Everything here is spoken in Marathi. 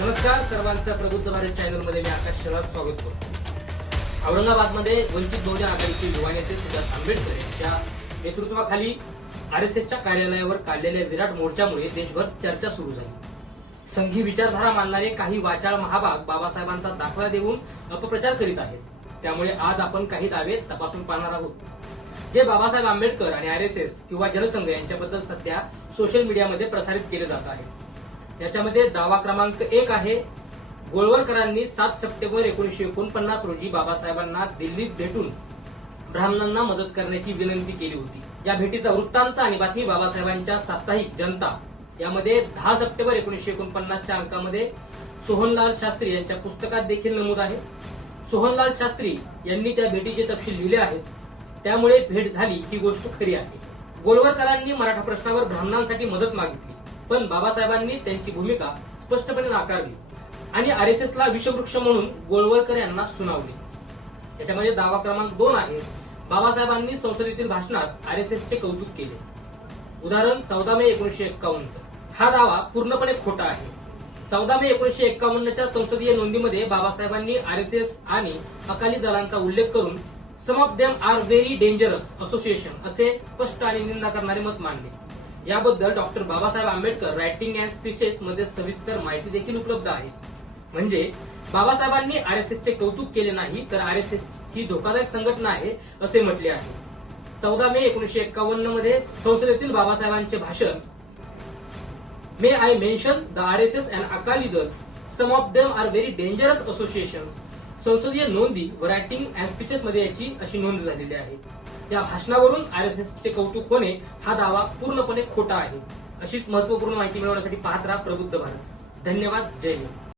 नमस्कार सर्वांचं प्रबुद्ध भारत चॅनलमध्ये मी आकाश शर्मा स्वागत करतो. औरंगाबादमध्ये वंचित बहुजन आघाडीचे युवा नेते सिद्धार्थ आंबेडकर यांच्या नेतृत्वाखाली आर एस एसच्या कार्यालयावर काढलेल्या विराट मोर्चामुळे देशभर चर्चा सुरू झाली. संघी विचारधारा मानणारे काही वाचाळ महाभाग बाबासाहेबांचा दाखला देऊन अपप्रचार करीत आहेत. त्यामुळे आज आपण काही दावे तपासून पाहणार आहोत. जे बाबासाहेब आंबेडकर आणि आर एस एस किंवा जनसंघ यांच्याबद्दल सध्या सोशल मीडियामध्ये प्रसारित केले जात आहे. याच्यामध्ये दावा क्रमांक एक आहे. गोळवलकरांनी सात सप्टेंबर एकोणीशे एकोणपन्नास रोजी बाबासाहेबांना दिल्लीत भेटून ब्राह्मणांना मदत करण्याची विनंती केली होती. या भेटीचा वृत्तांत आणि बातमी बाबासाहेबांच्या साप्ताहिक जनता. यामध्ये दहा सप्टेंबर एकोणीशे एकोणपन्नासच्या अंकामध्ये सोहनलाल शास्त्री यांच्या पुस्तकात देखील नमूद आहे. सोहनलाल शास्त्री यांनी त्या भेटीचे तपशील लिहिले आहेत. त्यामुळे भेट झाली ही गोष्ट खरी आहे. गोलवरकरांनी मराठा प्रश्नावर ब्राह्मणांसाठी मदत मागितली. पण बाबासाहेबांनी त्यांची भूमिका स्पष्टपणे नाकारली आणि आरएसएसला विषवृक्ष म्हणून गोळवळकर यांना सुनावले. त्याच्यामध्ये दावा क्रमांक दोन आहे बाबासाहेबांनी संसदेतील भाषणात आरएसएसचे कौतुक केले. उदाहरण चौदा मे एकोणीशे एक्कावन्नचं. हा दावा पूर्णपणे खोटा आहे. चौदा मे एकोणीशे एक्कावन्नच्या संसदीय नोंदीमध्ये बाबासाहेबांनी आरएसएस आणि अकाली दलांचा उल्लेख करून some of them are very dangerous association असे स्पष्ट आणि निंदा करणारे मत मांडले. याबद्दल doctor Babasaheb Ambedkar writing and speeches मध्ये सविस्तर माहिती देखील उपलब्ध आहे. म्हणजे बाबासाहेबांनी आरएसएसचे कौतुक केले नाही तर आरएसएस ही धोकादायक संघटना आहे असे म्हटले आहे. चौदा मे एकोणीशे एक्कावन्नमध्ये संसदेतील बाबासाहेबांचे भाषण may I mention the R S S and Akali Dal some of them are very dangerous association संसदीय नोंदी व रायटिंग अँड स्पीचेस मध्ये याची अशी नोंद झालेली आहे. या भाषणावरून आर एस एसचे कौतुक होणे हा दावा पूर्णपणे खोटा आहे. अशीच महत्त्वपूर्ण माहिती मिळवण्यासाठी पाहत राहा प्रबुद्ध भारत. धन्यवाद. जय हिंद.